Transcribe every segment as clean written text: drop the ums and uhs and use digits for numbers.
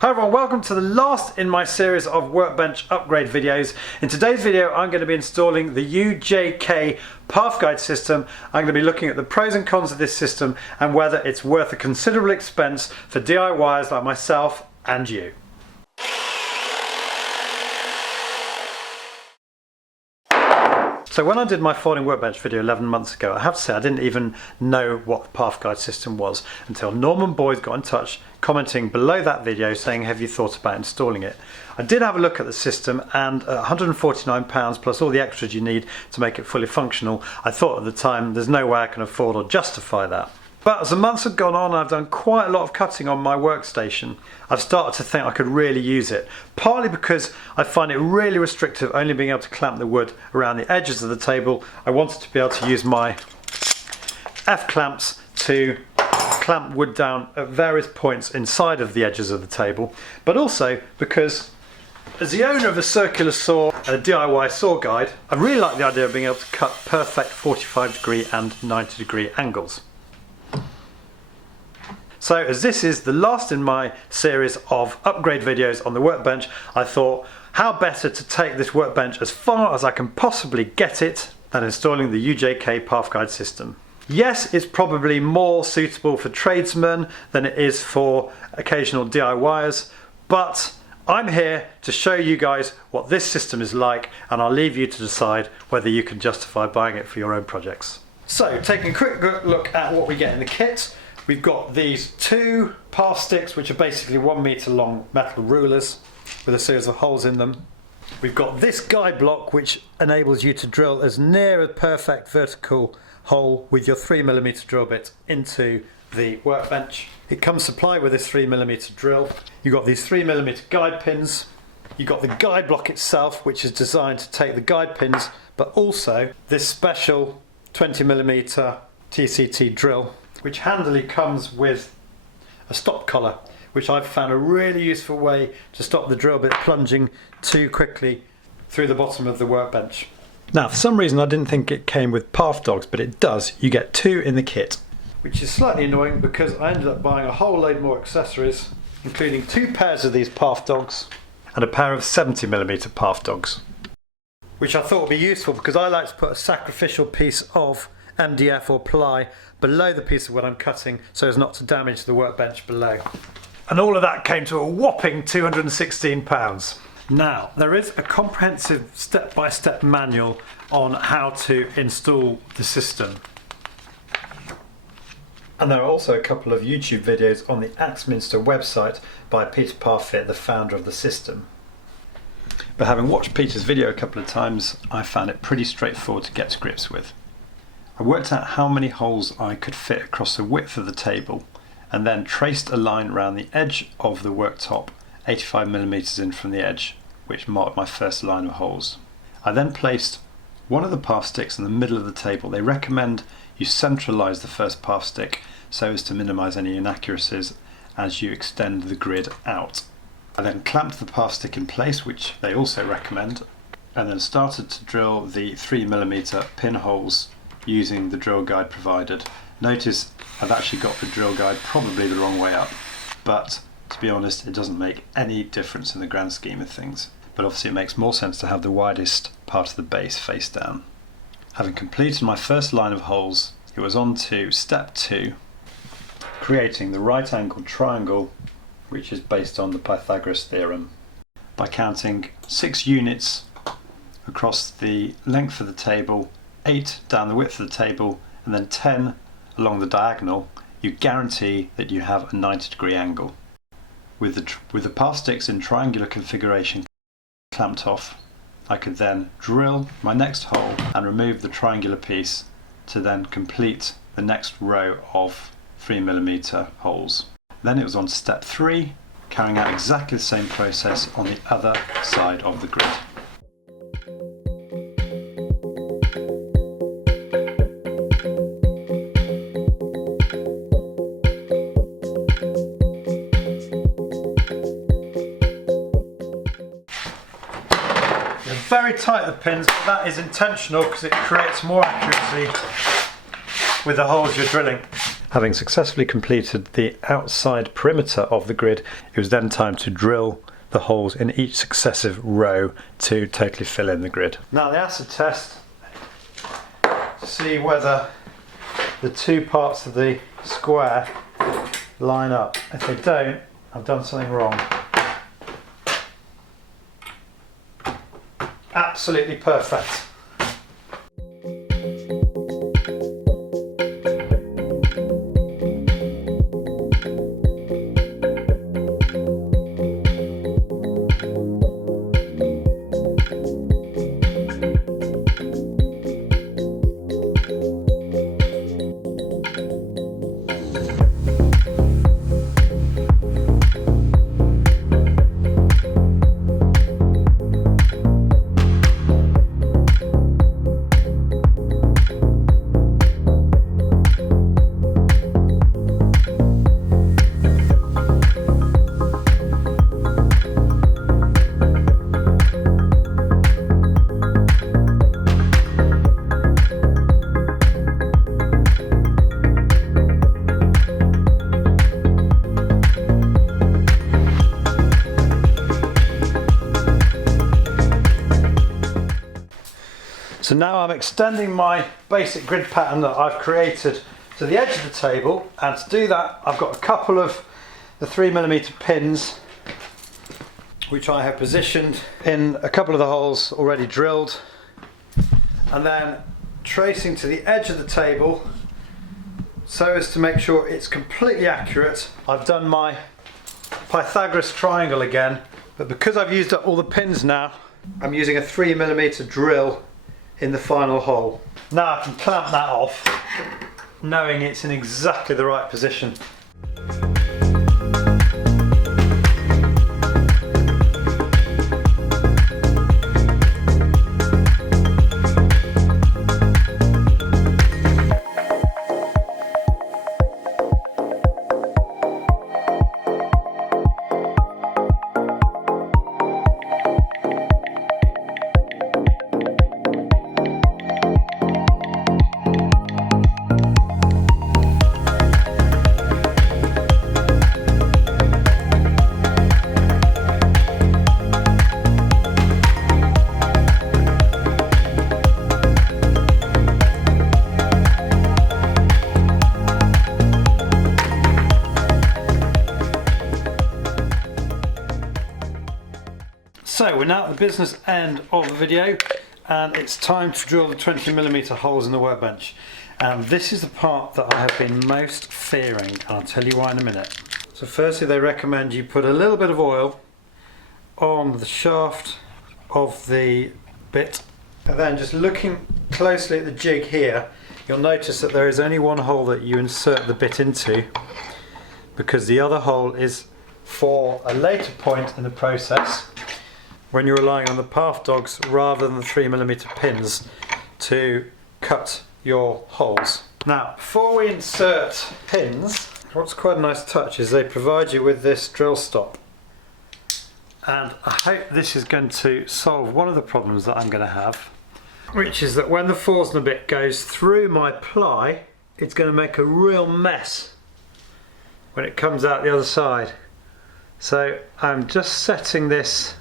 Hi everyone, welcome to the last in my series of Workbench upgrade videos. In today's video I'm going to be installing the UJK Parf Guide System. I'm going to be looking at the pros and cons of this system and whether it's worth a considerable expense for DIYers like myself and you. So when I did my folding workbench video 11 months ago, I have to say I didn't even know what the Parf Guide System was until Norman Boyd got in touch, commenting below that video saying, have you thought about installing it? I did have a look at the system, and at £149 plus all the extras you need to make it fully functional, I thought at the time there's no way I can afford or justify that. But as the months have gone on, I've done quite a lot of cutting on my workstation. I've started to think I could really use it, partly because I find it really restrictive only being able to clamp the wood around the edges of the table. I wanted to be able to use my F-clamps to clamp wood down at various points inside of the edges of the table, but also because as the owner of a circular saw and a DIY saw guide, I really like the idea of being able to cut perfect 45-degree and 90-degree angles. So as this is the last in my series of upgrade videos on the workbench, I thought how better to take this workbench as far as I can possibly get it than installing the UJK Parf Guide System. Yes, it's probably more suitable for tradesmen than it is for occasional DIYers, but I'm here to show you guys what this system is like, and I'll leave you to decide whether you can justify buying it for your own projects. So taking a quick look at what we get in the kit. We've got these two Parf sticks, which are basically 1 meter long metal rulers with a series of holes in them. We've got this guide block, which enables you to drill as near a perfect vertical hole with your 3mm drill bit into the workbench. It comes supplied with this 3mm drill. You've got these 3mm guide pins. You've got the guide block itself, which is designed to take the guide pins, but also this special 20mm TCT drill, which handily comes with a stop collar, which I've found a really useful way to stop the drill bit plunging too quickly through the bottom of the workbench. Now, for some reason I didn't think it came with Parf dogs, but it does. You get two in the kit, which is slightly annoying because I ended up buying a whole load more accessories, including two pairs of these Parf dogs and a pair of 70mm Parf dogs, which I thought would be useful because I like to put a sacrificial piece of MDF or ply below the piece of wood I'm cutting so as not to damage the workbench below. And all of that came to a whopping £216. Now, there is a comprehensive step-by-step manual on how to install the system. And there are also a couple of YouTube videos on the Axminster website by Peter Parfit, the founder of the system. But having watched Peter's video a couple of times, I found it pretty straightforward to get to grips with. I worked out how many holes I could fit across the width of the table and then traced a line around the edge of the worktop 85mm in from the edge, which marked my first line of holes. I then placed one of the Parf sticks in the middle of the table. They recommend you centralise the first Parf stick so as to minimise any inaccuracies as you extend the grid out. I then clamped the Parf stick in place, which they also recommend, and then started to drill the 3mm pinholes using the drill guide provided. Notice I've actually got the drill guide probably the wrong way up, but to be honest it doesn't make any difference in the grand scheme of things. But obviously it makes more sense to have the widest part of the base face down. Having completed my first line of holes, it was on to step 2, creating the right angled triangle, which is based on the Pythagoras theorem, by counting 6 units across the length of the table, 8 down the width of the table, and then 10 along the diagonal. You guarantee that you have a 90-degree angle. With the Parf sticks in triangular configuration clamped off, I could then drill my next hole and remove the triangular piece to then complete the next row of 3mm holes. Then it was on to step 3, carrying out exactly the same process on the other side of the grid. Very tight, the pins, but that is intentional because it creates more accuracy with the holes you're drilling. Having successfully completed the outside perimeter of the grid, it was then time to drill the holes in each successive row to totally fill in the grid. Now the acid test, to see whether the two parts of the square line up. If they don't, I've done something wrong. Absolutely perfect. So now I'm extending my basic grid pattern that I've created to the edge of the table, and to do that I've got a couple of the 3mm pins which I have positioned in a couple of the holes already drilled, and then tracing to the edge of the table so as to make sure it's completely accurate. I've done my Pythagoras triangle again, but because I've used up all the pins now, I'm using a 3mm drill in the final hole. Now I can clamp that off, knowing it's in exactly the right position. So we're now at the business end of the video, and it's time to drill the 20mm holes in the workbench. And this is the part that I have been most fearing, and I'll tell you why in a minute. So firstly, they recommend you put a little bit of oil on the shaft of the bit, and then just looking closely at the jig here, you'll notice that there is only one hole that you insert the bit into, because the other hole is for a later point in the process, when you're relying on the Parf dogs rather than the 3mm pins to cut your holes. Now, before we insert pins, what's quite a nice touch is they provide you with this drill stop. And I hope this is going to solve one of the problems that I'm going to have, which is that when the Forstner bit goes through my ply, it's going to make a real mess when it comes out the other side. So I'm just setting this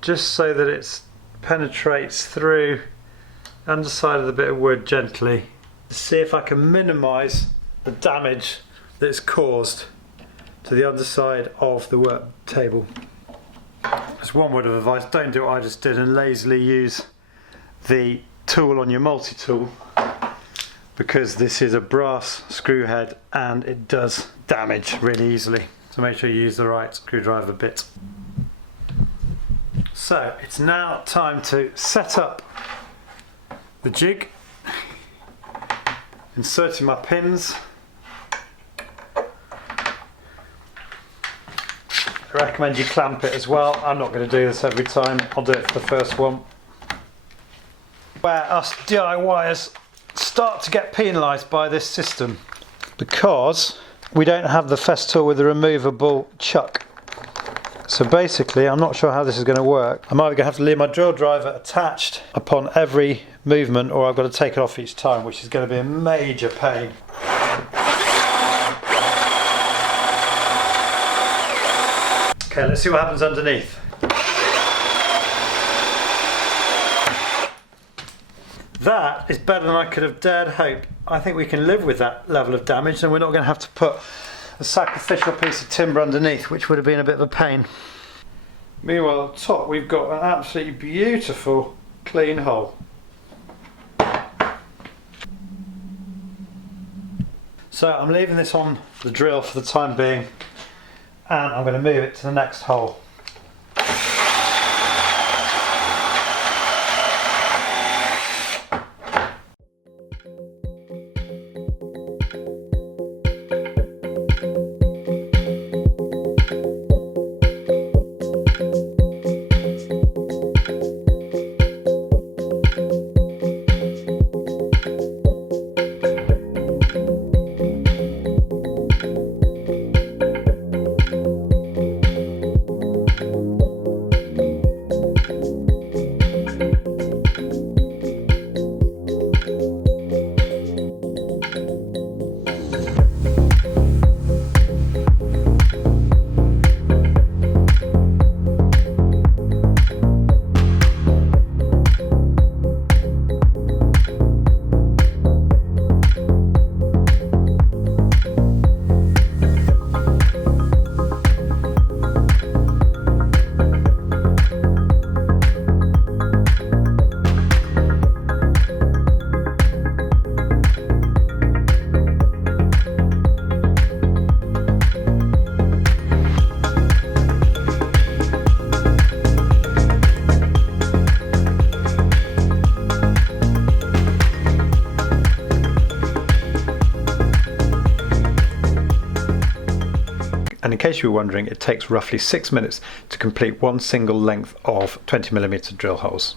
just so that it penetrates through the underside of the bit of wood gently, to see if I can minimise the damage that's caused to the underside of the work table. As one word of advice, don't do what I just did and lazily use the tool on your multi-tool, because this is a brass screw head and it does damage really easily. So make sure you use the right screwdriver bit. So it's now time to set up the jig, inserting my pins. I recommend you clamp it as well. I'm not going to do this every time, I'll do it for the first one. Where us DIYers start to get penalised by this system, because we don't have the Festool with the removable chuck. So basically, I'm not sure how this is going to work. I'm either going to have to leave my drill driver attached upon every movement, or I've got to take it off each time, which is going to be a major pain. Okay, let's see what happens underneath. That is better than I could have dared hope. I think we can live with that level of damage, and we're not going to have to put a sacrificial piece of timber underneath, which would have been a bit of a pain. Meanwhile, at the top we've got an absolutely beautiful clean hole. So I'm leaving this on the drill for the time being, and I'm going to move it to the next hole. And in case you were wondering, it takes roughly 6 minutes to complete one single length of 20mm drill holes.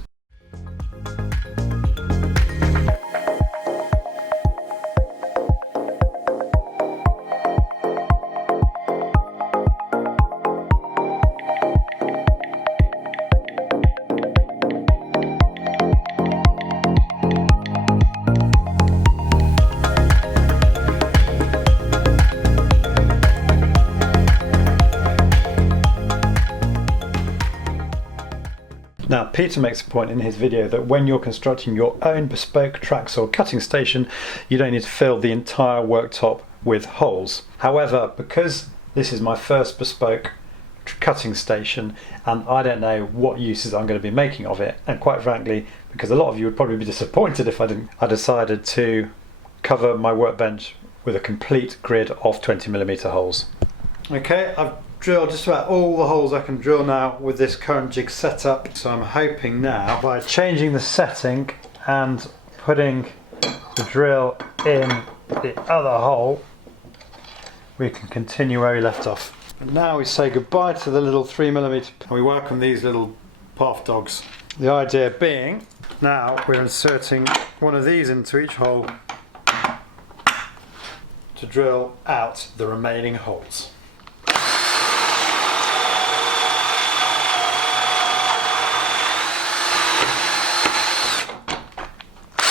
Now, Peter makes a point in his video that when you're constructing your own bespoke track saw cutting station, you don't need to fill the entire worktop with holes. However, because this is my first bespoke cutting station and I don't know what uses I'm going to be making of it, and quite frankly, because a lot of you would probably be disappointed if I decided to cover my workbench with a complete grid of 20mm holes. Okay, I've drilled just about all the holes I can drill now with this current jig setup. So I'm hoping now, by changing the setting and putting the drill in the other hole, we can continue where we left off. And now we say goodbye to the little 3mm and we welcome these little Parf dogs. The idea being, now we're inserting one of these into each hole to drill out the remaining holes.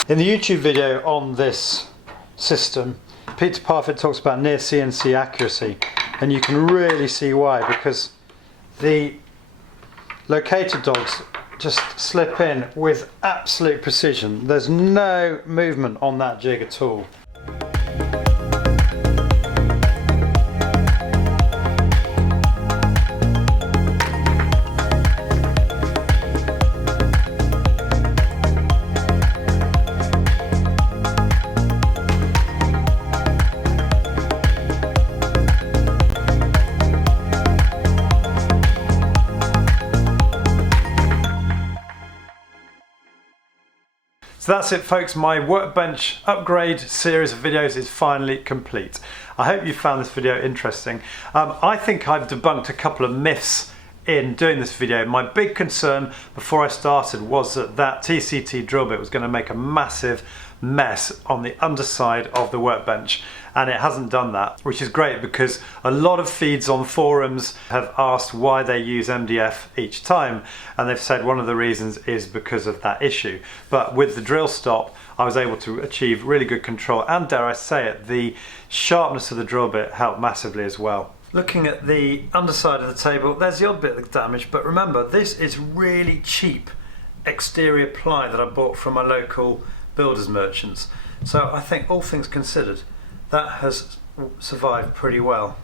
In the YouTube video on this system, Peter Parfit talks about near CNC accuracy, and you can really see why, because the locator dogs just slip in with absolute precision. There's no movement on that jig at all. So that's it, folks. My workbench upgrade series of videos is finally complete. I hope you found this video interesting. I think I've debunked a couple of myths in doing this video. My big concern before I started was that TCT drill bit was going to make a massive mess on the underside of the workbench, and it hasn't done that, which is great because a lot of feeds on forums have asked why they use MDF each time, and they've said one of the reasons is because of that issue. But with the drill stop, I was able to achieve really good control, and dare I say it, the sharpness of the drill bit helped massively as well. Looking at the underside of the table, there's the odd bit that's damaged, but remember, this is really cheap exterior ply that I bought from my local builders merchants. So I think, all things considered, that has survived pretty well.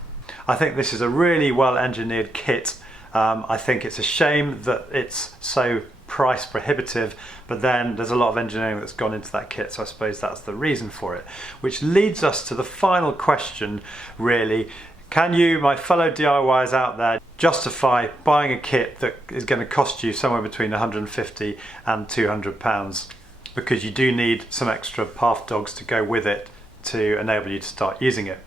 I think this is a really well engineered kit. I think it's a shame that it's so price prohibitive, but then there's a lot of engineering that's gone into that kit, so I suppose that's the reason for it. Which leads us to the final question, really. Can you, my fellow DIYers out there, justify buying a kit that is going to cost you somewhere between 150 and 200 pounds? Because you do need some extra Parf dogs to go with it to enable you to start using it.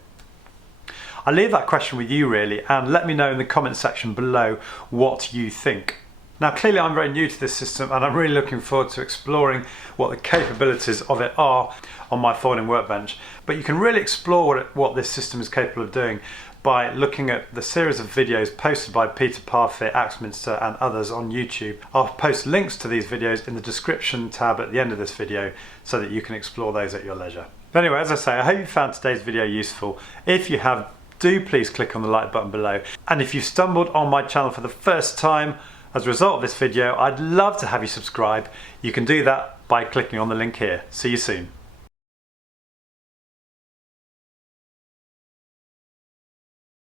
I leave that question with you really, and let me know in the comment section below what you think. Now clearly I'm very new to this system, and I'm really looking forward to exploring what the capabilities of it are on my folding workbench. But you can really explore what this system is capable of doing by looking at the series of videos posted by Peter Parfit, Axminster and others on YouTube. I'll post links to these videos in the description tab at the end of this video so that you can explore those at your leisure. But anyway, as I say, I hope you found today's video useful. If you have, do please click on the like button below. And if you've stumbled on my channel for the first time as a result of this video, I'd love to have you subscribe. You can do that by clicking on the link here. See you soon.